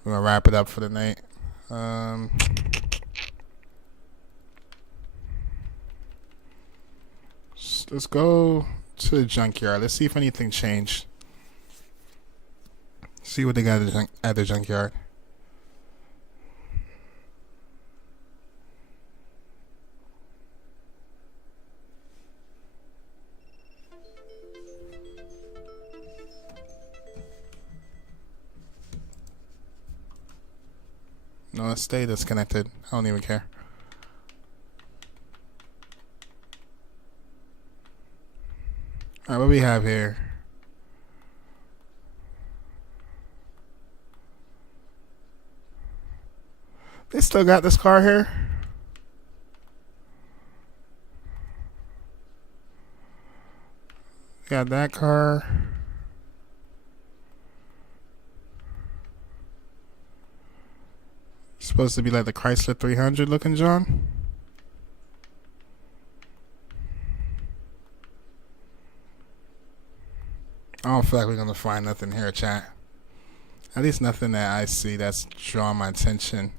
we're gonna wrap it up for the night. Let's go to the junkyard. Let's see if anything changed. See what they got at the junkyard. No, let's stay disconnected. I don't even care. Alright, what we have here? They still got this car here? Got that car. Supposed to be like the Chrysler 300 looking John. I don't feel like we're gonna find nothing here, chat. At least nothing that I see that's drawing my attention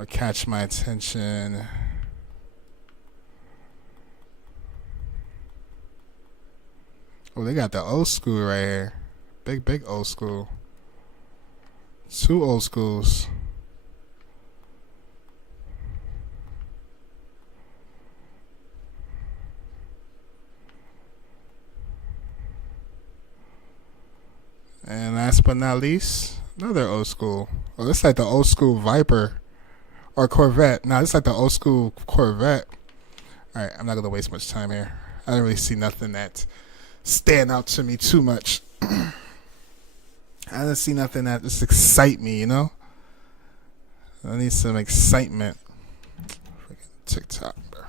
or catch my attention. Oh, they got the old school right here. Big old school. 2 old schools. And last but not least, another old school. Oh, this is like the old school Viper or Corvette. No, this is like the old school Corvette. Alright, I'm not going to waste much time here. I don't really see nothing that stand out to me too much. I don't see nothing that just excite me, you know? I need some excitement. Freaking TikTok, bro.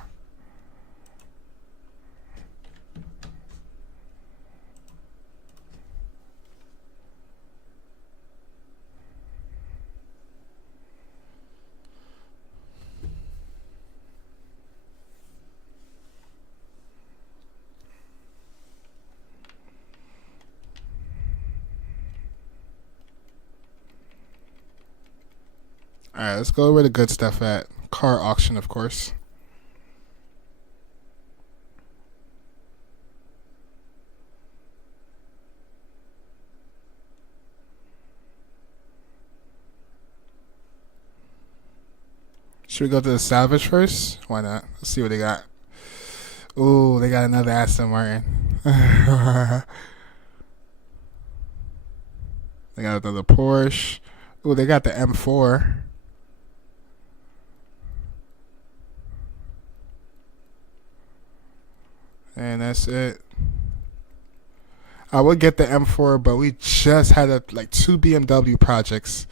Alright, let's go where the good stuff at. Car auction, of course. Should we go to the salvage first? Why not? Let's see what they got. Ooh, they got another Aston Martin. They got another Porsche. Ooh, they got the M4. And that's it. I would get the M4, but we just had like 2 BMW projects.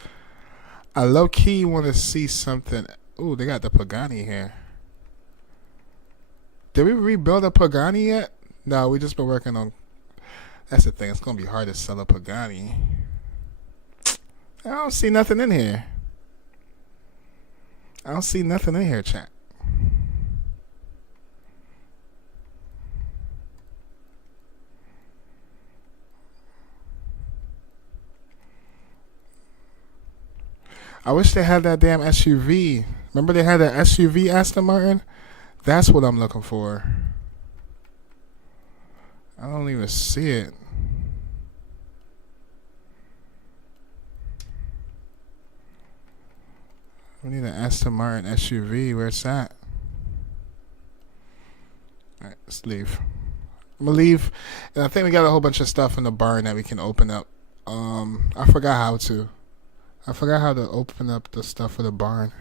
I low key want to see something. Ooh, they got the Pagani here. Did we rebuild a Pagani yet? No, we just been working on. That's the thing. It's gonna be hard to sell a Pagani. I don't see nothing in here. I don't see nothing in here, chat. I wish they had that damn SUV. Remember they had that SUV Aston Martin? That's what I'm looking for. I don't even see it. We need an Aston Martin SUV. Where's that? Alright, let's leave. I'm gonna leave. And I think we got a whole bunch of stuff in the barn that we can open up. I forgot how to. I forgot how to open up the stuff for the barn.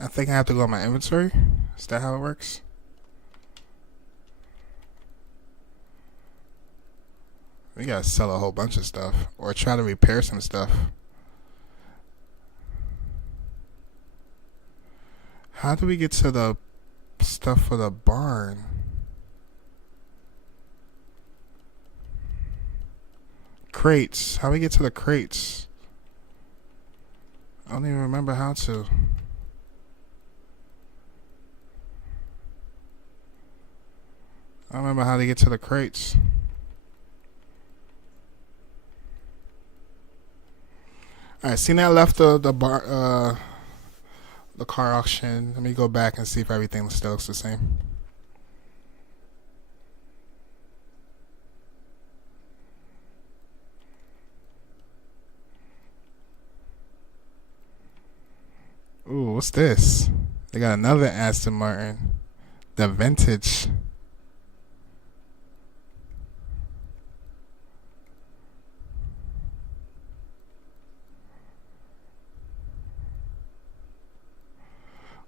I think I have to go on my inventory. Is that how it works? We gotta sell a whole bunch of stuff. Or try to repair some stuff. How do we get to the stuff for the barn? Crates. How do we get to the crates? I don't even remember how to. I don't remember how to get to the crates. Alright, seen that left the car auction. Let me go back and see if everything still looks the same. Ooh, what's this? They got another Aston Martin. The vintage.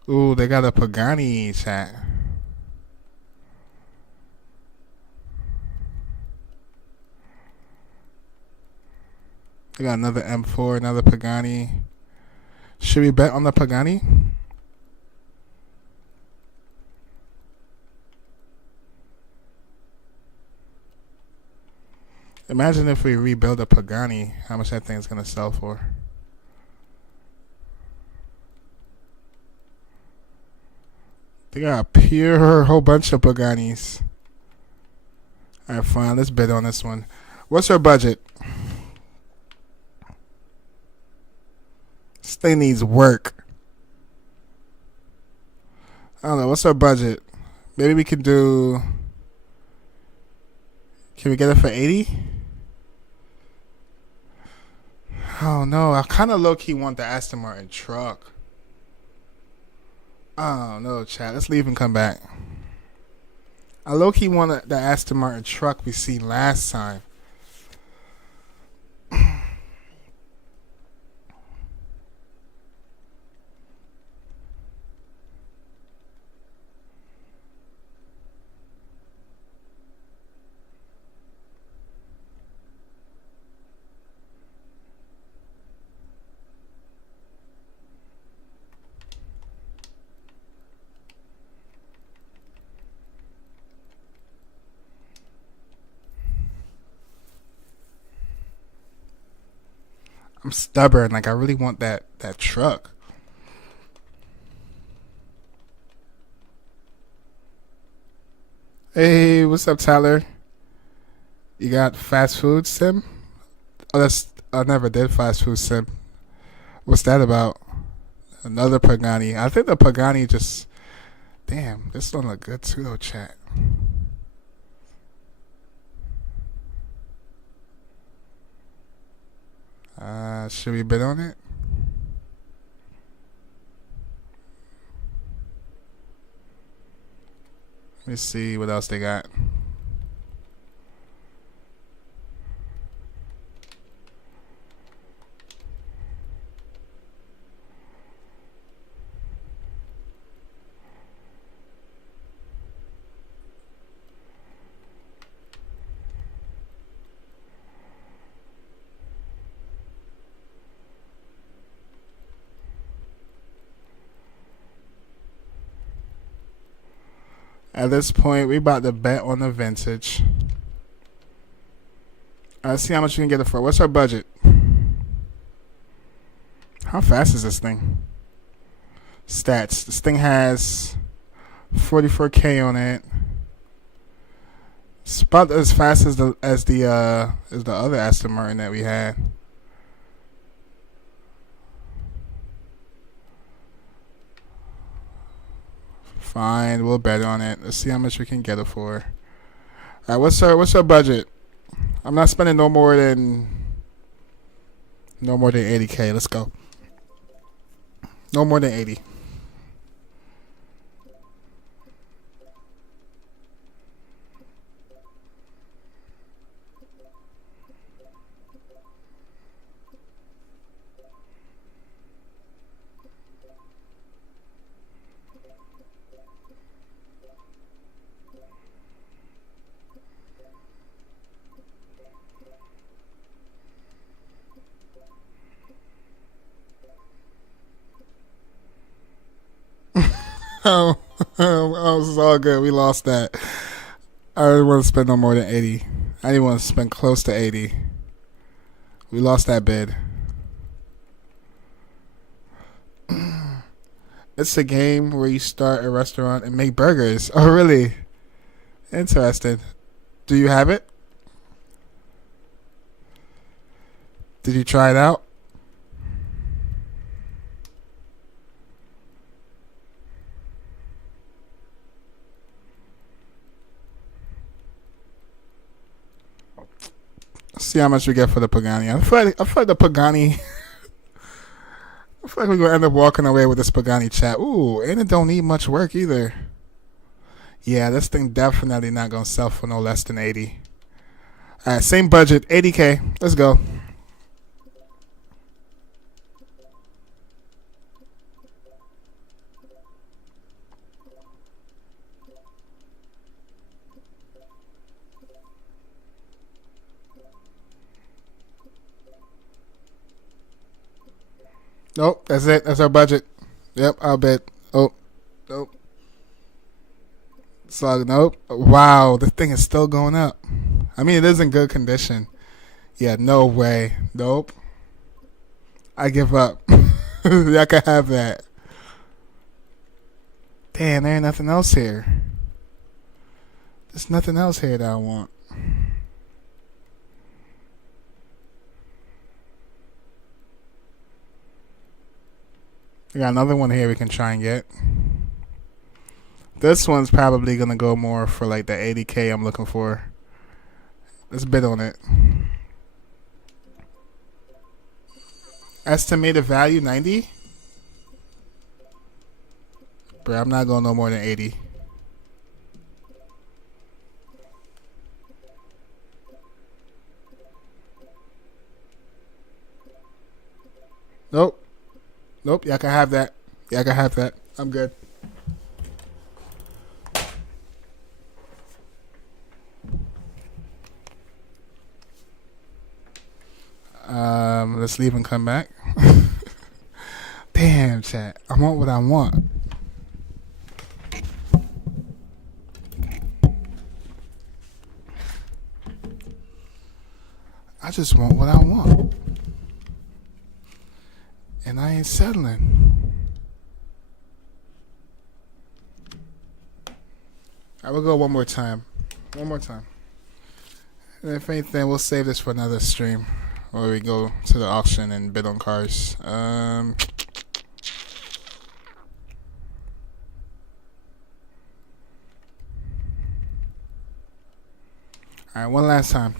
Ooh, they got a Pagani, chat. They got another M4, another Pagani. Should we bet on the Pagani? Imagine if we rebuild a Pagani, how much that thing's gonna sell for. They got a pure whole bunch of Paganis. Alright, fine. Let's bid on this one. What's our budget? This thing needs work. I don't know. What's our budget? Maybe we can do... Can we get it for 80? Oh no. I kind of low-key want the Aston Martin truck. Oh no, chat. Let's leave and come back. I low-key want the Aston Martin truck we seen last time. I'm stubborn. Like, I really want that truck. Hey, what's up, Tyler? You got fast food sim? Oh, I never did fast food sim. What's that about? Another Pagani. I think the Pagani just... Damn, this don't look good too, though, chat. Should we bid on it? Let me see what else they got. At this point, we about to bet on the vintage. Let's see how much we can get it for. What's our budget? How fast is this thing? Stats. This thing has 44K on it. It's about as fast as the other Aston Martin that we had. Fine, we'll bet on it. Let's see how much we can get it for. All right, what's our budget? I'm not spending no more than 80K. Let's go. No more than 80. Oh, this is all good. We lost that. I didn't want to spend no more than 80. I didn't want to spend close to 80. We lost that bid. It's a game where you start a restaurant and make burgers. Oh, really? Interesting. Do you have it? Did you try it out? See how much we get for the Pagani. I feel like the Pagani. I feel like we're gonna end up walking away with this Pagani chat. Ooh, and it don't need much work either. Yeah, this thing definitely not gonna sell for no less than 80. All right, same budget, 80K. Let's go. Nope, that's it. That's our budget. Yep, I'll bet. Oh, nope. So, nope. Wow, this thing is still going up. I mean, it is in good condition. Yeah, no way. Nope. I give up. Y'all can have that. Damn, there ain't nothing else here. There's nothing else here that I want. We got another one here we can try and get. This one's probably going to go more for like the 80K I'm looking for. Let's bid on it. Estimated value 90? Bro, I'm not going no more than 80. Nope. Nope, y'all can have that. Y'all can have that. I'm good. Let's leave and come back. Damn, chat. I want what I want. I just want what I want. And I ain't settling. I will go one more time. One more time. And if anything, we'll save this for another stream where we go to the auction and bid on cars. Alright, one last time.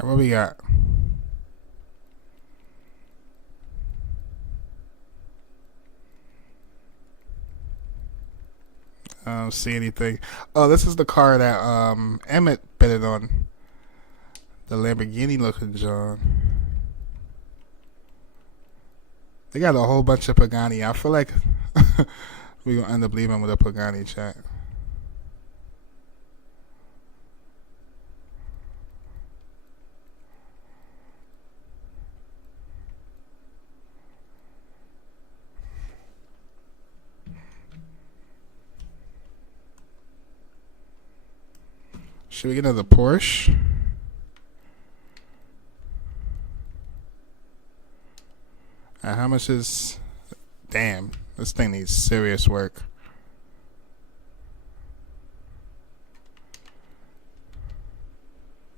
What we got? I don't see anything. Oh, this is the car that Emmett bidded on. The Lamborghini looking John. They got a whole bunch of Pagani. I feel like we're gonna end up leaving with a Pagani chat. Should we get another Porsche? How much is... Damn, this thing needs serious work.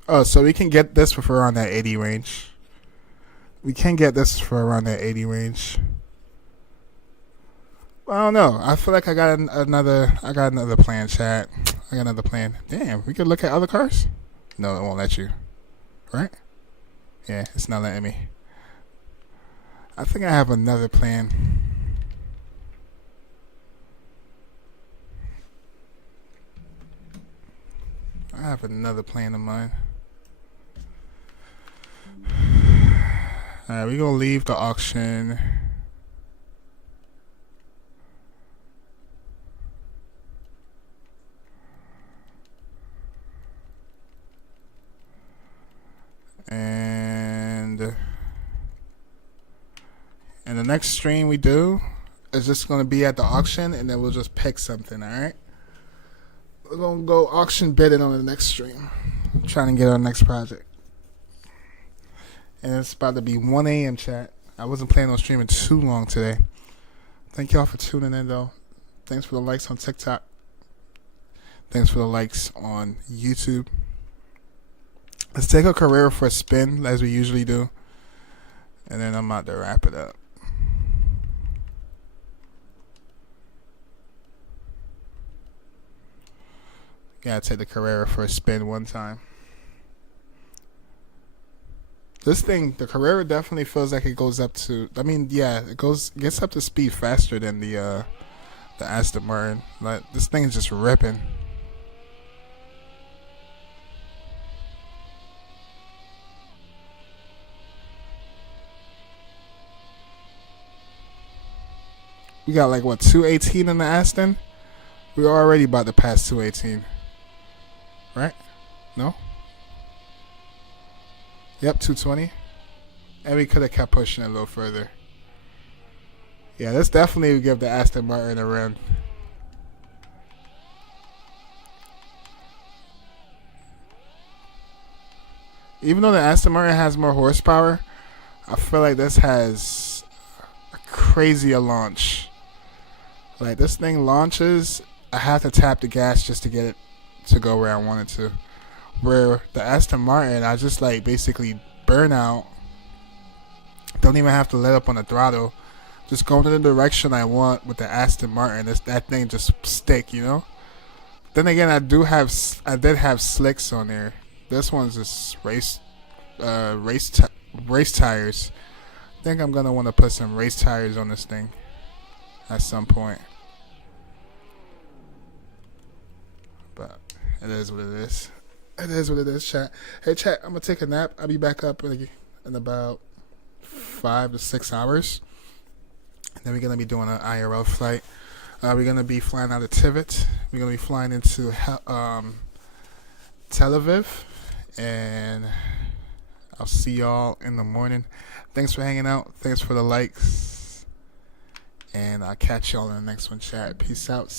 Oh, so we can get this for around that 80 range. We can get this for around that 80 range. I don't know. I feel like I got another plan, chat. I got another plan. Damn, we could look at other cars? No, it won't let you. Right? Yeah, it's not letting me. I think I have another plan. I have another plan in mind. Alright, we're gonna leave the auction. And the next stream we do is just going to be at the auction, and then we'll just pick something, alright? We're going to go auction bidding on the next stream. I'm trying to get our next project. And it's about to be 1 a.m. chat. I wasn't planning on streaming too long today. Thank y'all for tuning in, though. Thanks for the likes on TikTok. Thanks for the likes on YouTube. Let's take a Carrera for a spin, as we usually do. And then I'm about to wrap it up. Gotta take the Carrera for a spin one time. This thing, the Carrera definitely feels like it goes up to... I mean, yeah, gets up to speed faster than the Aston Martin. Like, this thing is just ripping. We got like, what, 218 in the Aston? We're already about to pass 218. Right? No? Yep, 220. And we could have kept pushing it a little further. Yeah, this definitely would give the Aston Martin a run. Even though the Aston Martin has more horsepower, I feel like this has a crazier launch. Like, this thing launches, I have to tap the gas just to get it to go where I want it to. Where the Aston Martin, I just like basically burn out. Don't even have to let up on the throttle. Just go in the direction I want with the Aston Martin. That thing just stick, you know? Then again, I did have slicks on there. This one's just race tires. I think I'm gonna want to put some race tires on this thing at some point. But it is what it is. It is what it is, chat. Hey, chat, I'm going to take a nap. I'll be back up in about 5 to 6 hours. And then we're going to be doing an IRL flight. We're going to be flying out of Tivit. We're going to be flying into Tel Aviv. And I'll see y'all in the morning. Thanks for hanging out. Thanks for the likes. And I'll catch y'all in the next one, chat. Peace out.